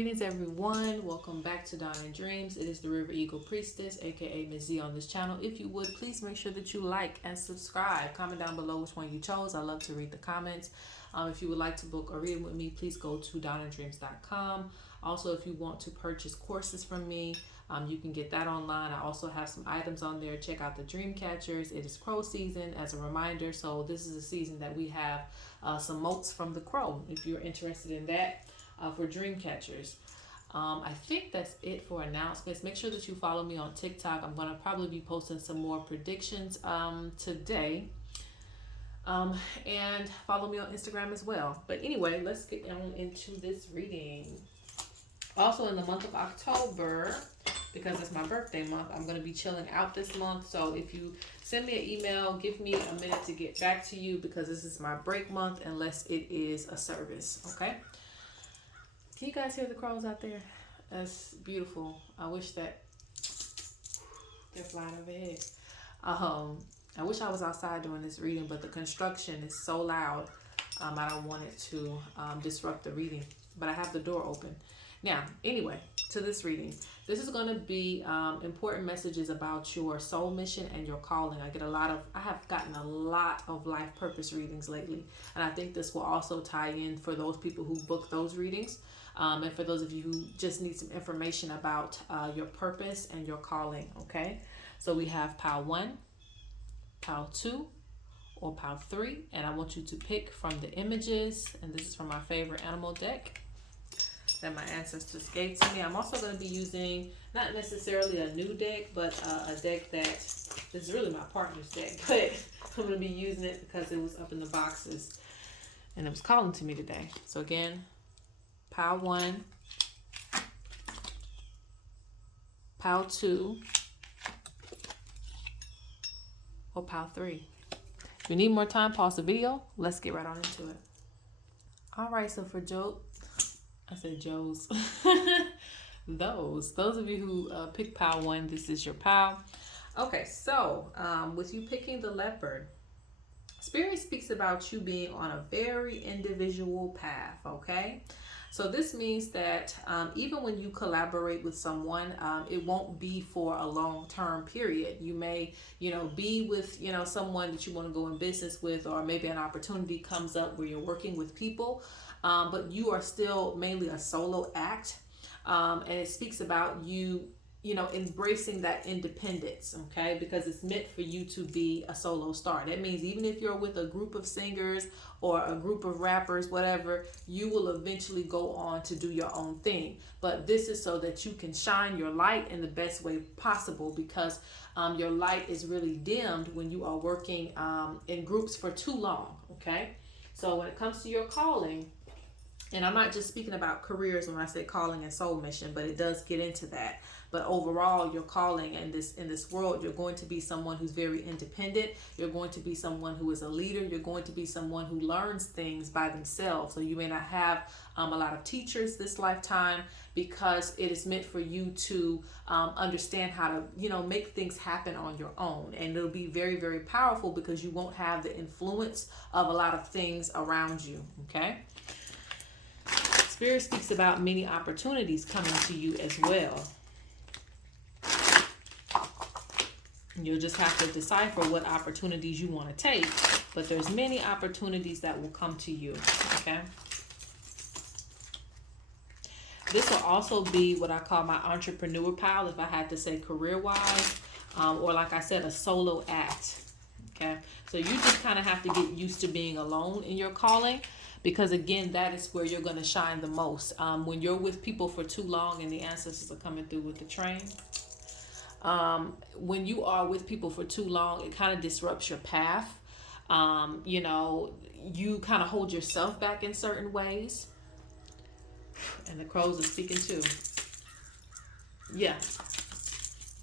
Greetings everyone, welcome back to Dawn and Dreams. It is the River Eagle Priestess, aka Ms.Z on this channel. If you would, please make sure that you like and subscribe. Comment down below which one you chose. I love to read the comments. If you would like to book a reading with me, please go to dawnanddreams.com. Also, if you want to purchase courses from me, you can get that online. I also have some items on there. Check out the Dreamcatchers. It is crow season as a reminder. So this is a season that we have some motes from the crow. If you're interested in that, for Dreamcatchers. I think that's it for announcements. Make sure that you follow me on TikTok. I'm going to probably be posting some more predictions today. And follow me on Instagram as well. But anyway, let's get down into this reading. Also in the month of October, because it's my birthday month, I'm going to be chilling out this month. So if you send me an email, give me a minute to get back to you, because this is my break month unless it is a service. Okay? Can you guys hear the crows out there? That's beautiful. I wish that they're flying overhead. I wish I was outside doing this reading, but the construction is so loud. I don't want it to disrupt the reading, but I have the door open. Now, anyway, to this reading. This is going to be important messages about your soul mission and your calling. I have gotten a lot of life purpose readings lately, and I think this will also tie in for those people who book those readings. And for those of you who just need some information about your purpose and your calling, okay? So we have pile 1, pile 2, or pile 3. And I want you to pick from the images. And this is from my favorite animal deck that my ancestors gave to me. I'm also going to be using, not necessarily a new deck, but a deck that, this is really my partner's deck. But I'm going to be using it because it was up in the boxes. And it was calling to me today. So again, pile 1, pile 2, or pile 3. If you need more time, pause the video. Let's get right on into it. All right, so for Joe's, those of you who pick pile 1, this is your pile. Okay, so with you picking the leopard, Spirit speaks about you being on a very individual path, okay? So this means that even when you collaborate with someone, it won't be for a long-term period. You may, be with, someone that you want to go in business with, or maybe an opportunity comes up where you're working with people, but you are still mainly a solo act. And it speaks about you, embracing that independence, okay? Because it's meant for you to be a solo star. That means even if you're with a group of singers or a group of rappers, whatever, you will eventually go on to do your own thing. But this is so that you can shine your light in the best way possible, because your light is really dimmed when you are working in groups for too long, okay? So when it comes to your calling, and I'm not just speaking about careers when I say calling and soul mission, but it does get into that. But overall, your calling in this world, you're going to be someone who's very independent. You're going to be someone who is a leader. You're going to be someone who learns things by themselves. So you may not have a lot of teachers this lifetime, because it is meant for you to understand how to, make things happen on your own. And it'll be very, very powerful, because you won't have the influence of a lot of things around you, okay? Spirit speaks about many opportunities coming to you as well. You'll just have to decipher what opportunities you want to take, but there's many opportunities that will come to you, okay? This will also be what I call my entrepreneur pile, if I had to say career-wise, or like I said, a solo act, okay? So you just kind of have to get used to being alone in your calling, because again, that is where you're going to shine the most. When you're with people for too long, and the ancestors are coming through with the train, when you are with people for too long, it kind of disrupts your path. You kind of hold yourself back in certain ways. And the crows are speaking too. Yeah.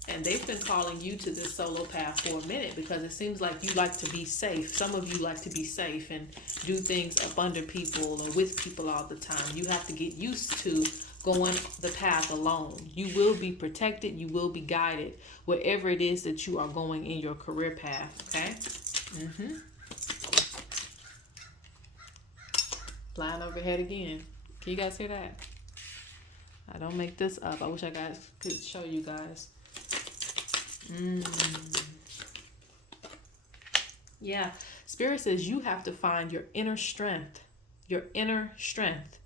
And they've been calling you to this solo path for a minute, because it seems like you like to be safe. Some of you like to be safe and do things up under people or with people all the time. You have to get used to going the path alone. You will be protected. You will be guided wherever it is that you are going in your career path, okay? Flying overhead again. Can you guys hear that? I don't make this up. I wish I guys could show you guys. Yeah. Spirit says you have to find your inner strength. Your inner strength.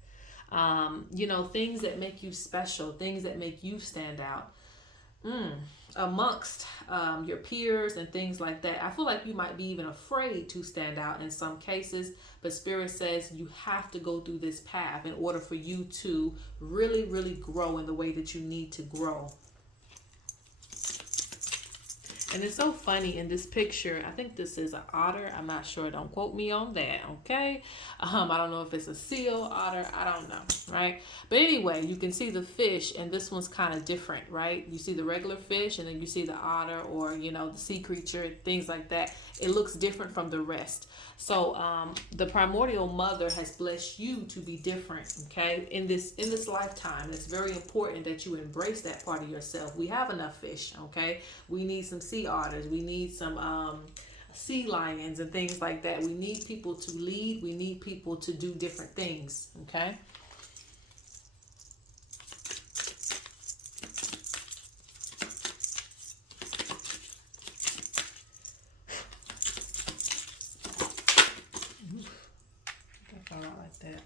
You know, things that make you special, things that make you stand out. Amongst your peers and things like that. I feel like you might be even afraid to stand out in some cases, but Spirit says you have to go through this path in order for you to really, really grow in the way that you need to grow. And it's so funny in this picture. I think this is an otter. I'm not sure. Don't quote me on that, okay? I don't know if it's a seal, otter. I don't know, right? But anyway, you can see the fish, and this one's kind of different, right? You see the regular fish, and then you see the otter or, you know, the sea creature, things like that. It looks different from the rest. So the primordial mother has blessed you to be different, okay? In this lifetime, it's very important that you embrace that part of yourself. We have enough fish, okay? We need some sea otters. We need some sea lions and things like that. We need people to lead. We need people to do different things, okay? Like that.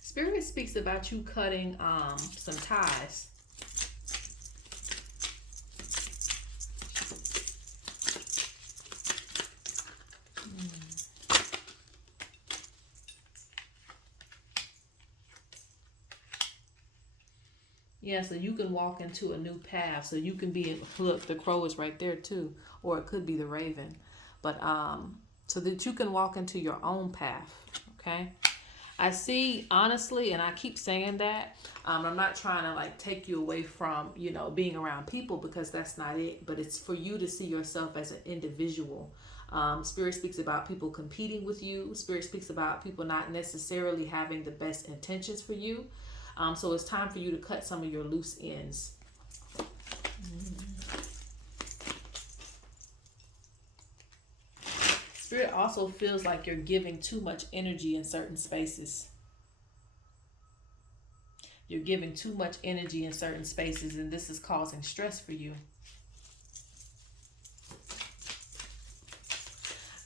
Spirit speaks about you cutting some ties. Yeah, so you can walk into a new path. So you can be, look, the crow is right there too, or it could be the raven. But so that you can walk into your own path, okay? I see, honestly, and I keep saying that, I'm not trying to like take you away from, you know, being around people, because that's not it, but it's for you to see yourself as an individual. Spirit speaks about people competing with you. Spirit speaks about people not necessarily having the best intentions for you. So it's time for you to cut some of your loose ends. Spirit also feels like you're giving too much energy in certain spaces. You're giving too much energy in certain spaces, and this is causing stress for you.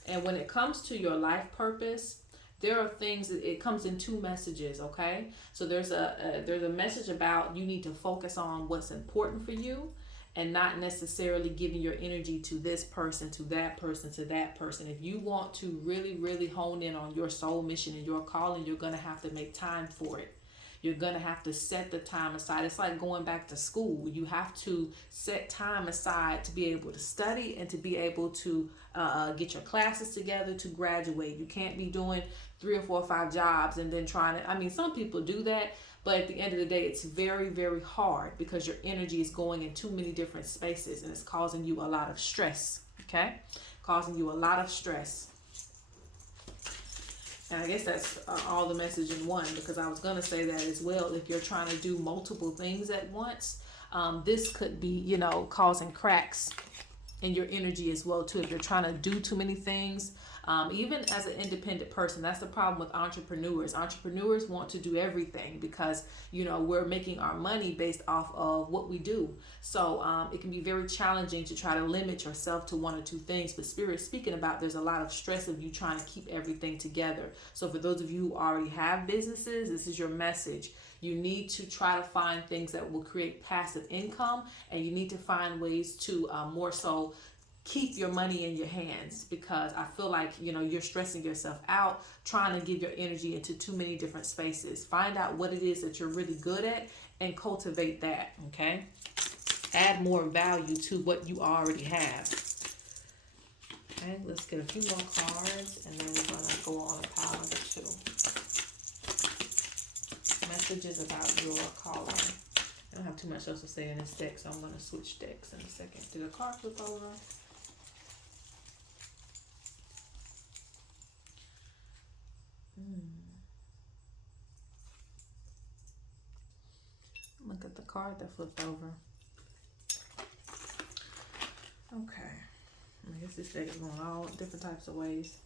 And when it comes to your life purpose, there are things that it comes in two messages, okay? So there's a message about you need to focus on what's important for you, and not necessarily giving your energy to this person, to that person, to that person. If you want to really, really hone in on your soul mission and your calling, you're going to have to make time for it. You're going to have to set the time aside. It's like going back to school. You have to set time aside to be able to study and to be able to get your classes together to graduate. You can't be doing 3 or 4 or 5 jobs and then trying to, I mean, some people do that, but at the end of the day, it's very, very hard because your energy is going in too many different spaces, and it's causing you a lot of stress, okay? Causing you a lot of stress. And I guess that's all the message in one, because I was going to say that as well. If you're trying to do multiple things at once, this could be, you know, causing cracks in your energy as well too. If you're trying to do too many things, even as an independent person, that's the problem with entrepreneurs. Entrepreneurs want to do everything because, you know, we're making our money based off of what we do. So it can be very challenging to try to limit yourself to 1 or 2 things. But Spirit's speaking about there's a lot of stress of you trying to keep everything together. So for those of you who already have businesses, this is your message. You need to try to find things that will create passive income, and you need to find ways to more so keep your money in your hands, because I feel like, you know, you're stressing yourself out trying to give your energy into too many different spaces. Find out what it is that you're really good at and cultivate that, okay? Add more value to what you already have. Okay, let's get a few more cards, and then we're going to go on to pile number 2. Messages about your calling. I don't have too much else to say in this deck, so I'm going to switch decks in a second. Did the card flip over? Look at the card that flipped over. Okay, let me I guess this deck is going all different types of ways.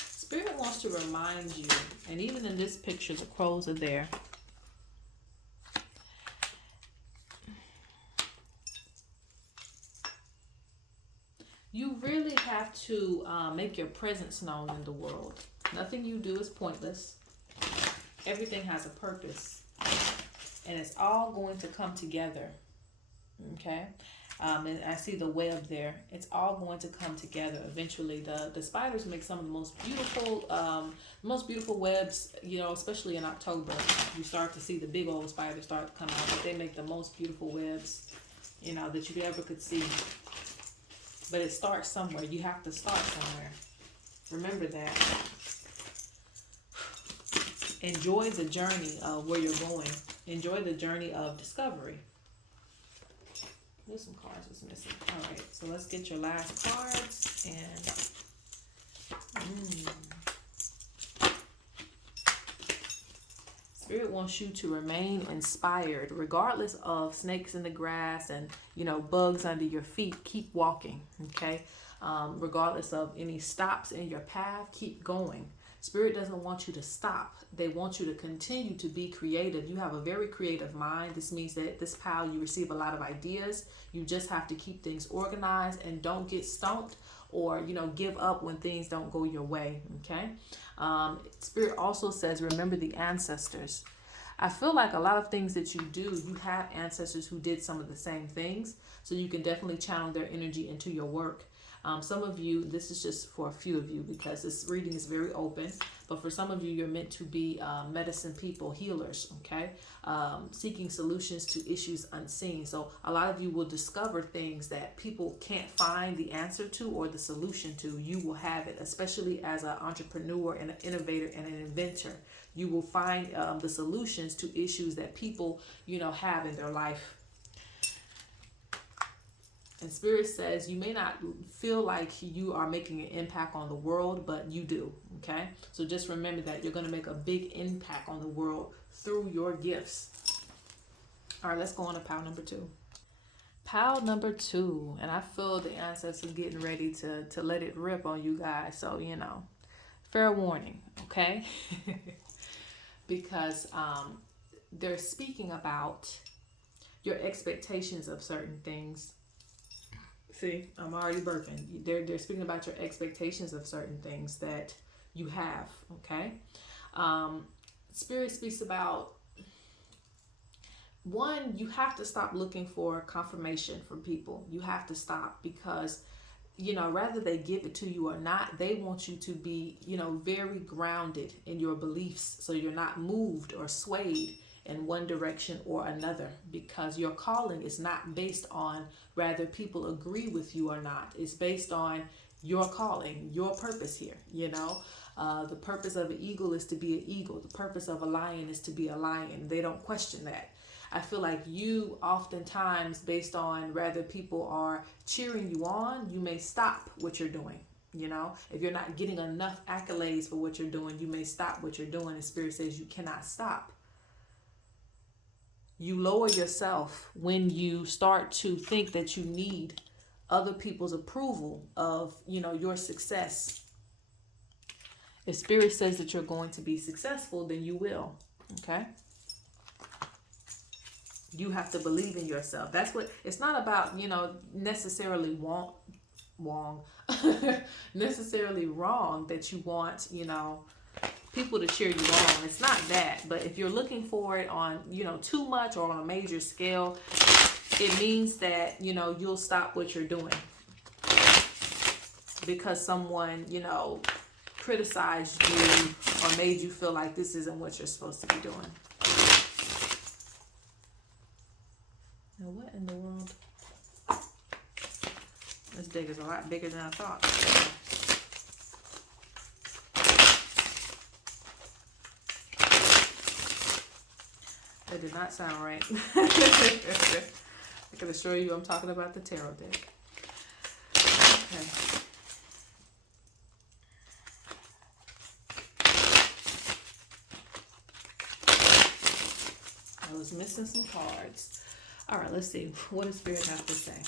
Spirit wants to remind you, and even in this picture, the crows are there. You really have to make your presence known in the world. Nothing you do is pointless. Everything has a purpose. And it's all going to come together. Okay? And I see the web there. It's all going to come together eventually. The spiders make some of the most beautiful webs, you know, especially in October. You start to see the big old spiders start coming out. But they make the most beautiful webs, you know, that you ever could see. But it starts somewhere. You have to start somewhere. Remember that. Enjoy the journey of where you're going. Enjoy the journey of discovery. There's some cards that's missing. All right, so let's get your last cards. And Spirit wants you to remain inspired, regardless of snakes in the grass and, you know, bugs under your feet. Keep walking, okay? Regardless of any stops in your path, keep going. Spirit doesn't want you to stop. They want you to continue to be creative. You have a very creative mind. This means that this pile, you receive a lot of ideas. You just have to keep things organized and don't get stumped or, you know, give up when things don't go your way, okay? Spirit also says, remember the ancestors. I feel like a lot of things that you do, you have ancestors who did some of the same things. So you can definitely channel their energy into your work. Some of you, this is just for a few of you because this reading is very open, but for some of you, you're meant to be medicine people, healers, okay? Seeking solutions to issues unseen. So a lot of you will discover things that people can't find the answer to or the solution to. You will have it, especially as an entrepreneur and an innovator and an inventor. You will find the solutions to issues that people, you know, have in their life. And Spirit says you may not feel like you are making an impact on the world, but you do, okay? So just remember that you're going to make a big impact on the world through your gifts. All right, let's go on to pile number 2. Pile number 2, and I feel the ancestors getting ready to let it rip on you guys. So, you know, fair warning, okay? Because they're speaking about your expectations of certain things. See, I'm already burping. They're speaking about your expectations of certain things that you have, okay? Spirit speaks about, one, you have to stop looking for confirmation from people. You have to stop because, you know, whether they give it to you or not, they want you to be, you know, very grounded in your beliefs so you're not moved or swayed in one direction or another, because your calling is not based on whether people agree with you or not. It's based on your calling, your purpose here, you know. The purpose of an eagle is to be an eagle. The purpose of a lion is to be a lion. They don't question that. I feel like you oftentimes, based on whether people are cheering you on, you may stop what you're doing. You know, if you're not getting enough accolades for what you're doing, you may stop what you're doing. And Spirit says you cannot stop. You lower yourself when you start to think that you need other people's approval of, you know, your success. If Spirit says that you're going to be successful, then you will, okay? You have to believe in yourself. That's what, it's not about, you know, necessarily necessarily wrong that you want, you know, people to cheer you on. It's not that. But if you're looking for it on, you know, too much or on a major scale, it means that, you know, you'll stop what you're doing because someone, you know, criticized you or made you feel like this isn't what you're supposed to be doing. Now, what in the world? This deck is a lot bigger than I thought. That did not sound right. I can assure you I'm talking about the tarot deck. Okay. I was missing some cards. All right, let's see. What does Spirit have to say?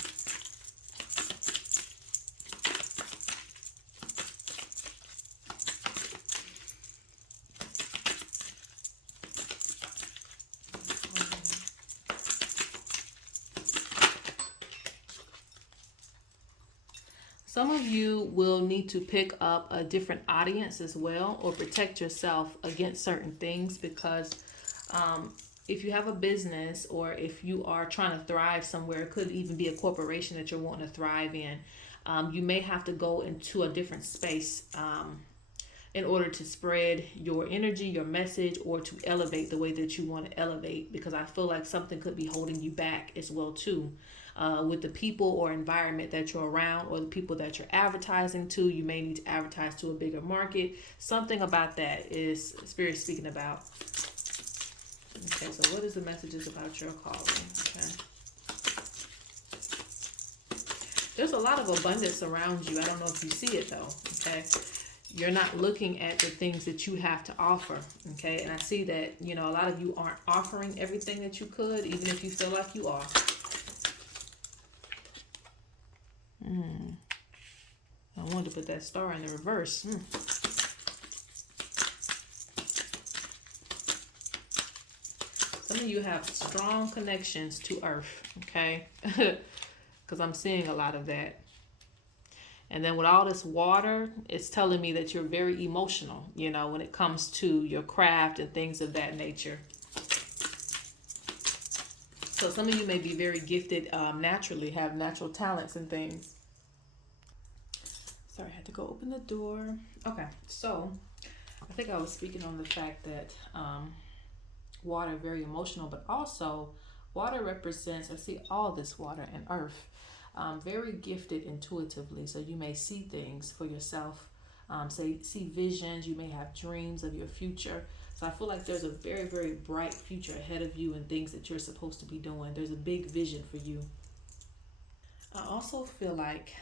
Some of you will need to pick up a different audience as well, or protect yourself against certain things, because if you have a business, or if you are trying to thrive somewhere, it could even be a corporation that you're wanting to thrive in. You may have to go into a different space in order to spread your energy, your message, or to elevate the way that you want to elevate, because I feel like something could be holding you back as well too. With the people or environment that you're around, or the people that you're advertising to, you may need to advertise to a bigger market. Something about that is Spirit speaking about. Okay, so what is the messages about your calling? Okay. There's a lot of abundance around you. I don't know if you see it though. Okay. You're not looking at the things that you have to offer. Okay. And I see that, a lot of you aren't offering everything that you could, even if you feel like you are. I wanted to put that star in the reverse. Some of you have strong connections to Earth, okay? Because I'm seeing a lot of that. And then with all this water, it's telling me that you're very emotional, when it comes to your craft and things of that nature. So some of you may be very gifted naturally, have natural talents and things. Sorry, I had to go open the door. Okay, so I think I was speaking on the fact that water very emotional, but also water represents, I see all this water and earth, very gifted intuitively. So you may see things for yourself, see visions, you may have dreams of your future. So I feel like there's a very, very bright future ahead of you and things that you're supposed to be doing. There's a big vision for you. I also feel like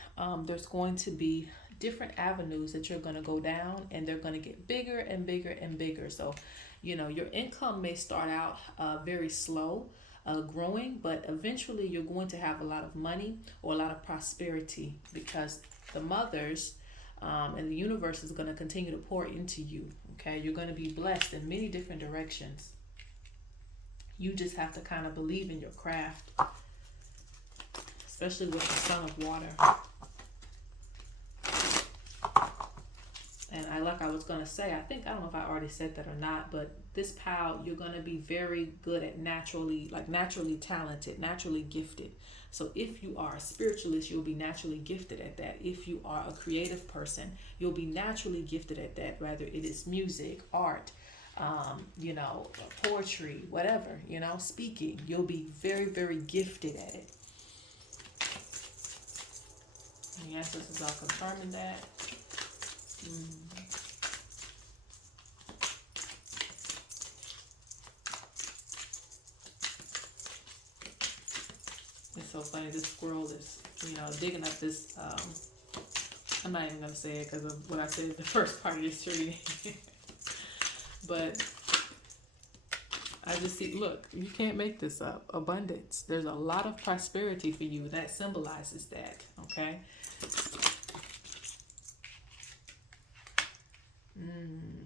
there's going to be different avenues that you're going to go down, and they're going to get bigger and bigger and bigger. So, your income may start out very slow, growing, but eventually you're going to have a lot of money or a lot of prosperity, because the mothers and the universe is going to continue to pour into you. Okay, you're going to be blessed in many different directions. You just have to kind of believe in your craft, especially with the Son of Water. And I was going to say, I don't know if I already said that or not, but this pal, you're going to be very good at naturally talented, naturally gifted. So if you are a spiritualist, you'll be naturally gifted at that. If you are a creative person, you'll be naturally gifted at that, whether it is music, art, poetry, whatever, speaking. You'll be very, very gifted at it. The ancestors are confirming that. It's so funny. This squirrel is, digging up this. I'm not even going to say it because of what I said the first part of this reading. But I just see, look, you can't make this up. Abundance. There's a lot of prosperity for you. That symbolizes that, okay?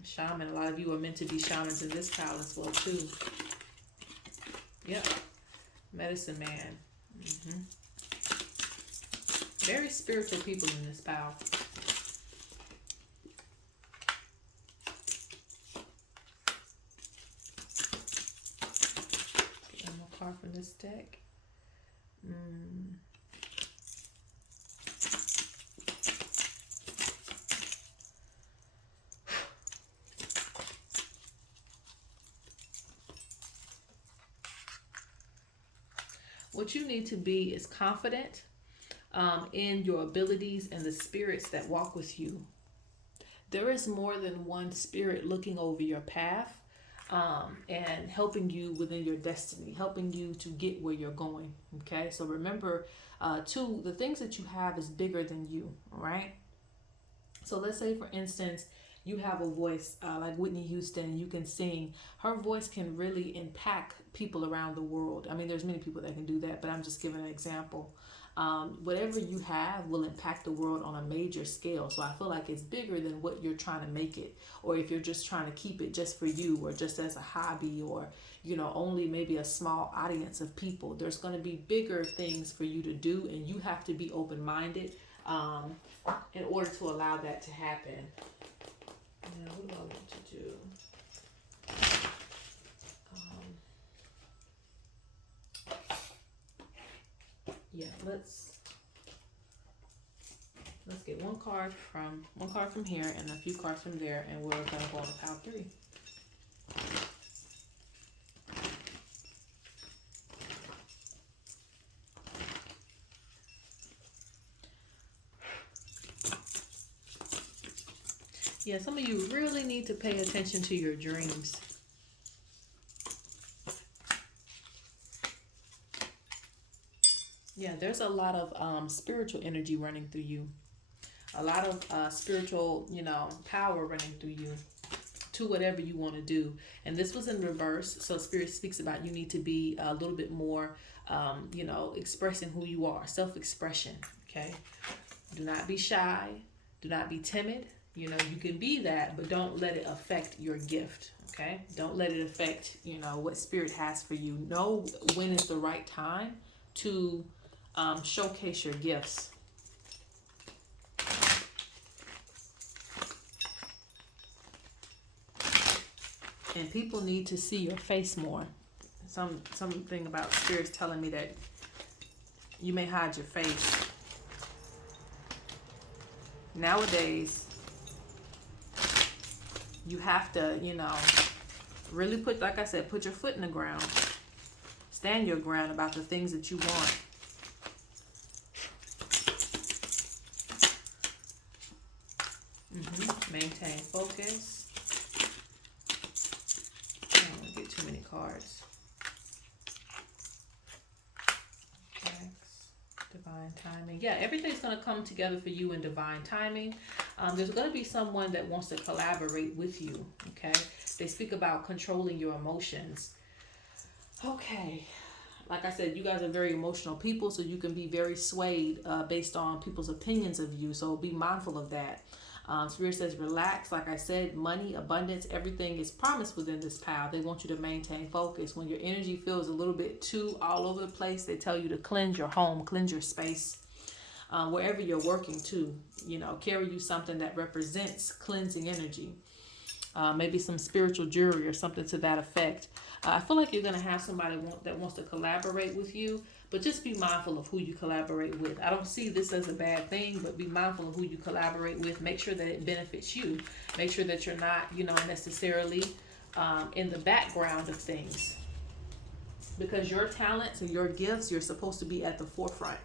Shaman. A lot of you are meant to be shamans in this pile as well, too. Yep. Medicine man. Very spiritual people in this pile. One more card from this deck. What you need to be is confident in your abilities and the spirits that walk with you. There is more than one spirit looking over your path and helping you within your destiny, helping you to get where you're going. Okay, so remember, too, the things that you have is bigger than you, all right? So let's say, for instance, you have a voice like Whitney Houston, you can sing. Her voice can really impact people around the world. I mean, there's many people that can do that, but I'm just giving an example. Whatever you have will impact the world on a major scale. So I feel like it's bigger than what you're trying to make it, or if you're just trying to keep it just for you, or just as a hobby, or only maybe a small audience of people. There's going to be bigger things for you to do, and you have to be open-minded in order to allow that to happen. Now, what do I want to do? Yeah, let's get one card from here and a few cards from there, and we're gonna go on to pile 3. Yeah, some of you really need to pay attention to your dreams. Yeah, there's a lot of spiritual energy running through you. A lot of spiritual, power running through you to whatever you want to do. And this was in reverse. So Spirit speaks about you need to be a little bit more, expressing who you are. Self-expression, okay? Do not be shy. Do not be timid. You can be that, but don't let it affect your gift, okay? Don't let it affect, what Spirit has for you. Know when is the right time to showcase your gifts. And people need to see your face more. Something about Spirit's telling me that you may hide your face. Nowadays, you have to, really put, like I said, put your foot in the ground. Stand your ground about the things that you want. Maintain focus. I don't want to get too many cards. Divine timing. Yeah, everything's going to come together for you in divine timing. There's going to be someone that wants to collaborate with you, okay? They speak about controlling your emotions. Okay. Like I said, you guys are very emotional people, so you can be very swayed based on people's opinions of you. So be mindful of that. Spirit says relax. Like I said, money, abundance, everything is promised within this pile. They want you to maintain focus. When your energy feels a little bit too all over the place, they tell you to cleanse your home, cleanse your space. Wherever you're working to, carry you something that represents cleansing energy. Maybe some spiritual jewelry or something to that effect. I feel like you're going to have somebody that wants to collaborate with you, but just be mindful of who you collaborate with. I don't see this as a bad thing, but be mindful of who you collaborate with. Make sure that it benefits you. Make sure that you're not, necessarily in the background of things. Because your talents and your gifts, you're supposed to be at the forefront.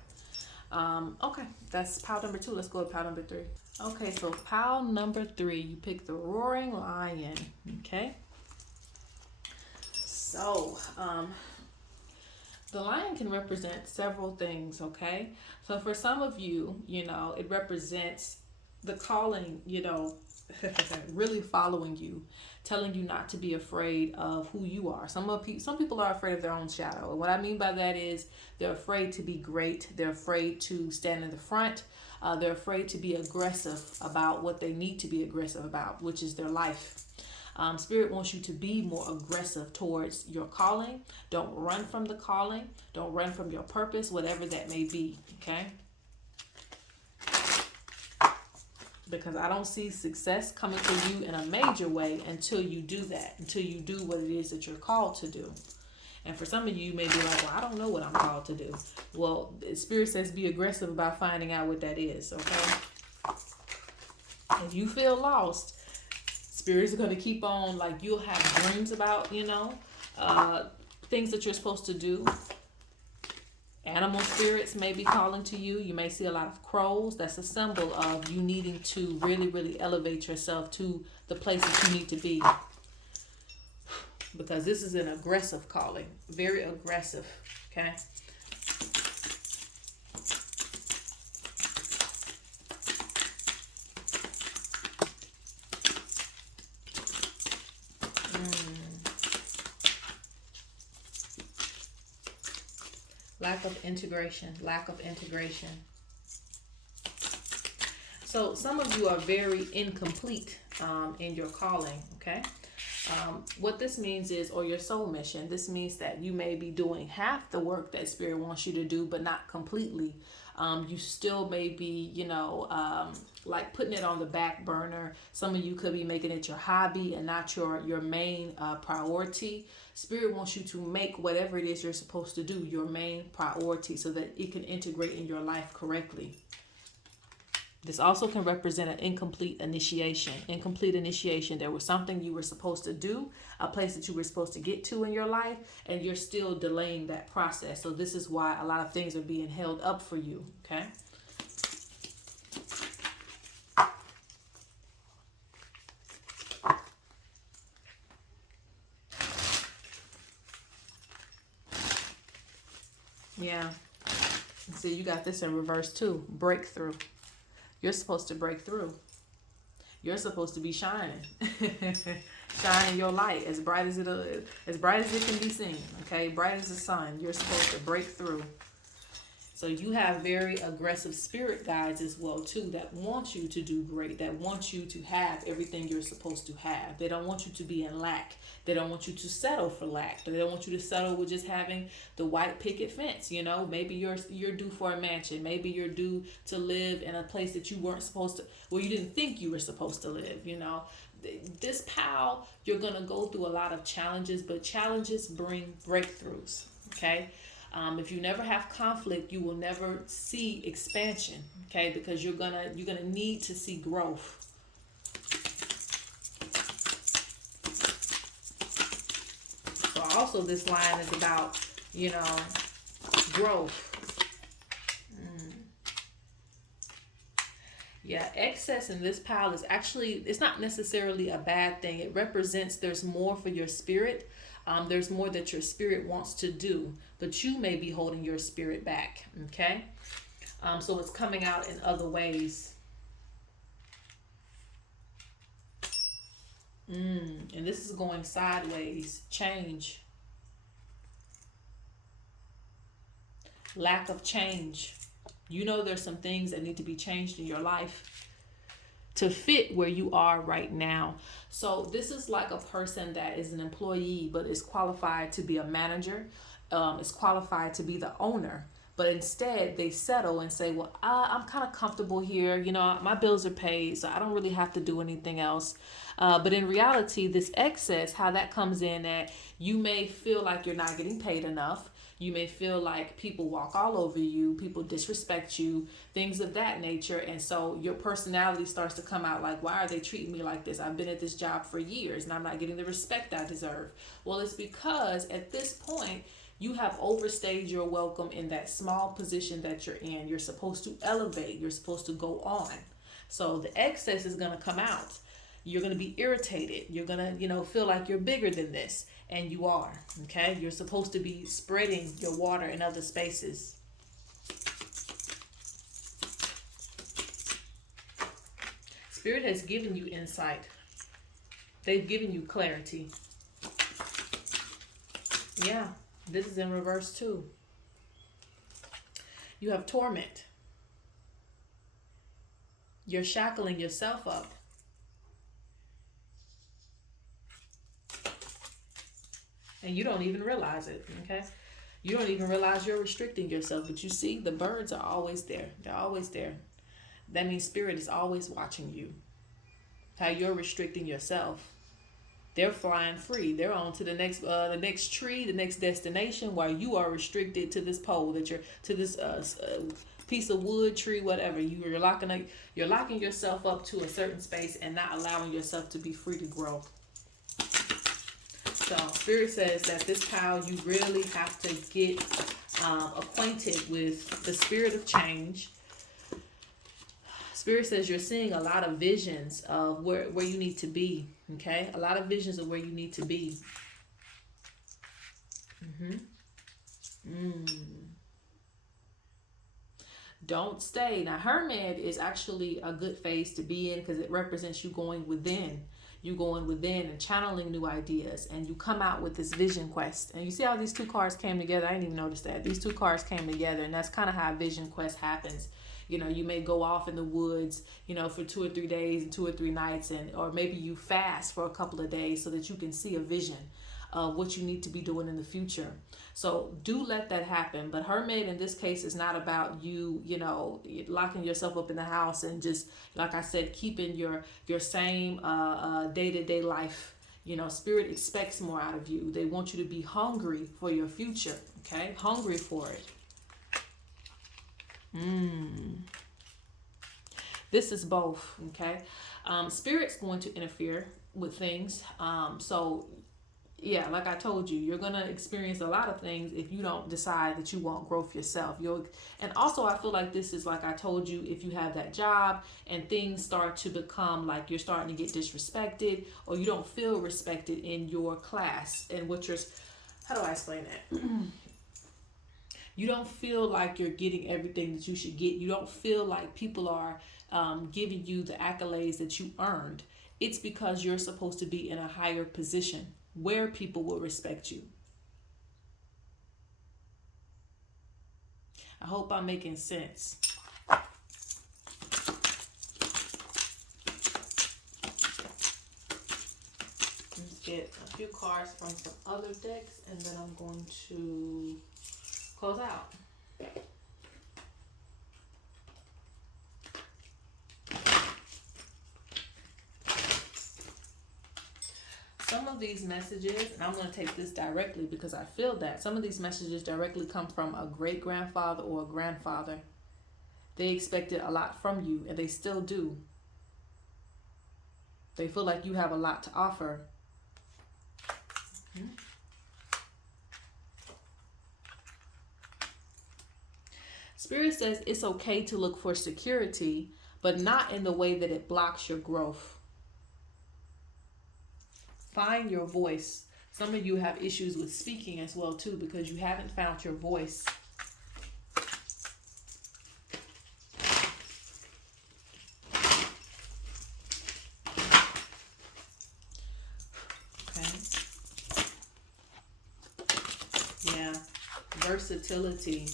Okay, that's pile number 2. Let's go to pile number 3. Okay, so pile number 3, you pick the Roaring Lion. Okay. So, the lion can represent several things, okay? So for some of you, it represents the calling, really following you, telling you not to be afraid of who you are. Some people are afraid of their own shadow. And what I mean by that is they're afraid to be great. They're afraid to stand in the front. They're afraid to be aggressive about what they need to be aggressive about, which is their life. Spirit wants you to be more aggressive towards your calling. Don't run from the calling. Don't run from your purpose, whatever that may be, okay? Because I don't see success coming to you in a major way until you do that, until you do what it is that you're called to do. And for some of you, you may be like, well, I don't know what I'm called to do. Well, Spirit says be aggressive about finding out what that is, okay? If you feel lost, Spirit is going to keep on, like you'll have dreams about, things that you're supposed to do. Animal spirits may be calling to you. You may see a lot of crows. That's a symbol of you needing to really, really elevate yourself to the place that you need to be. Because this is an aggressive calling. Very aggressive. Okay? Lack of integration. Lack of integration. So some of you are very incomplete in your calling, okay? What this means is, or your soul mission, this means that you may be doing half the work that Spirit wants you to do, but not completely. You still may be, like putting it on the back burner. Some of you could be making it your hobby and not your main priority. Spirit wants you to make whatever it is you're supposed to do your main priority so that it can integrate in your life correctly. This also can represent an incomplete initiation. Incomplete initiation. There was something you were supposed to do, a place that you were supposed to get to in your life, and you're still delaying that process. So this is why a lot of things are being held up for you, okay? Yeah. See, you got this in reverse too. Breakthrough. You're supposed to break through. You're supposed to be shining. Shining your light as bright as it can be seen. Okay, bright as the sun. You're supposed to break through. So you have very aggressive spirit guides as well too that want you to do great, that want you to have everything you're supposed to have. They don't want you to be in lack. They don't want you to settle for lack. They don't want you to settle with just having the white picket fence. Maybe you're due for a mansion. Maybe you're due to live in a place that you weren't supposed to, where you didn't think you were supposed to live. This pal, you're gonna go through a lot of challenges, but challenges bring breakthroughs. Okay. If you never have conflict, you will never see expansion, okay? Because you're gonna need to see growth. So also this line is about, growth. Yeah, excess in this pile is actually, it's not necessarily a bad thing. It represents there's more for your spirit. There's more that your spirit wants to do, but you may be holding your spirit back, okay? So it's coming out in other ways. And this is going sideways. Change. Lack of change. There's some things that need to be changed in your life to fit where you are right now. So this is like a person that is an employee but is qualified to be a manager, is qualified to be the owner, but instead they settle and say, well, I'm kind of comfortable here, my bills are paid, so I don't really have to do anything else. But in reality, this excess, how that comes in, that you may feel like you're not getting paid enough. You may feel like people walk all over you, people disrespect you, things of that nature. And so your personality starts to come out like, why are they treating me like this? I've been at this job for years and I'm not getting the respect I deserve. Well, it's because at this point, you have overstayed your welcome in that small position that you're in. You're supposed to elevate. You're supposed to go on. So the excess is going to come out. You're going to be irritated. You're going to, feel like you're bigger than this. And you are, okay? You're supposed to be spreading your water in other spaces. Spirit has given you insight. They've given you clarity. Yeah, this is in reverse too. You have torment. You're shackling yourself up. And you don't even realize it, okay? You don't even realize you're restricting yourself. But you see, the birds are always there. They're always there. That means Spirit is always watching you. How you're restricting yourself. They're flying free. They're on to the next tree, the next destination, while you are restricted to this pole, to this piece of wood, tree, whatever. You're locking yourself up to a certain space and not allowing yourself to be free to grow. So Spirit says that this pile, you really have to get acquainted with the spirit of change. Spirit says you're seeing a lot of visions of where you need to be. Okay? A lot of visions of where you need to be. Don't stay. Now, Hermit is actually a good phase to be in because it represents you going within. You going within and channeling new ideas, and you come out with this vision quest. And you see how these two cards came together? I didn't even notice that. These two cards came together, and that's kind of how a vision quest happens. You know, you may go off in the woods, you know, for 2 or 3 days and 2 or 3 nights, or maybe you fast for a couple of days so that you can see a vision of what you need to be doing in the future. So do let that happen. But hermit in this case is not about you, you know, locking yourself up in the house and just, like I said, keeping your same day-to-day life. You know, spirit expects more out of you. They want you to be hungry for your future, okay? Hungry for it. This is both, okay? Spirit's going to interfere with things. So yeah, like I told you, you're gonna experience a lot of things if you don't decide that you want growth yourself. And also I feel like this is, like I told you, if you have that job and things start to become like you're starting to get disrespected, or you don't feel respected in your class and what you're, how do I explain that? You don't feel like you're getting everything that you should get. You don't feel like people are giving you the accolades that you earned. It's because you're supposed to be in a higher position where people will respect you. I hope I'm making sense. Let's get a few cards from some other decks, and then I'm going to close out. Some of these messages, and I'm going to take this directly because I feel that some of these messages directly come from a great-grandfather or a grandfather. They expected a lot from you, and they still do. They feel like you have a lot to offer. Spirit says it's okay to look for security, but not in the way that it blocks your growth. Find your voice. Some of you have issues with speaking as well too, because you haven't found your voice. Okay. Yeah. Versatility.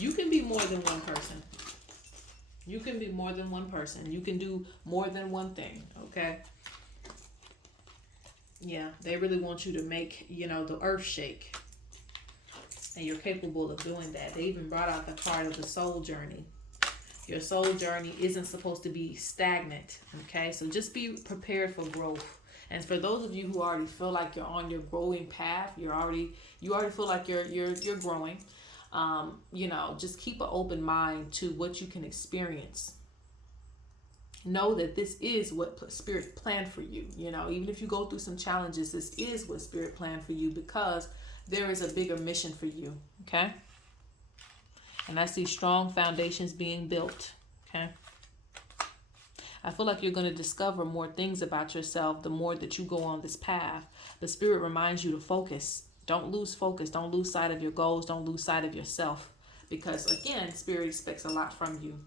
You can be more than one person. You can be more than one person. You can do more than one thing, okay? Yeah, they really want you to make, you know, the earth shake. And you're capable of doing that. They even brought out the card of the soul journey. Your soul journey isn't supposed to be stagnant, okay? So just be prepared for growth. And for those of you who already feel like you're on your growing path, you already feel like you're growing. You know, just keep an open mind to what you can experience. Know that this is what Spirit planned for you. You know, even if you go through some challenges, this is what Spirit planned for you, because there is a bigger mission for you, okay? And I see strong foundations being built, okay? I feel like you're going to discover more things about yourself the more that you go on this path. The Spirit reminds you to focus. Don't lose focus. Don't lose sight of your goals. Don't lose sight of yourself, because again, Spirit expects a lot from you.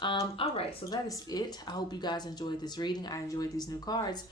All right, so that is it. I hope you guys enjoyed this reading. I enjoyed these new cards.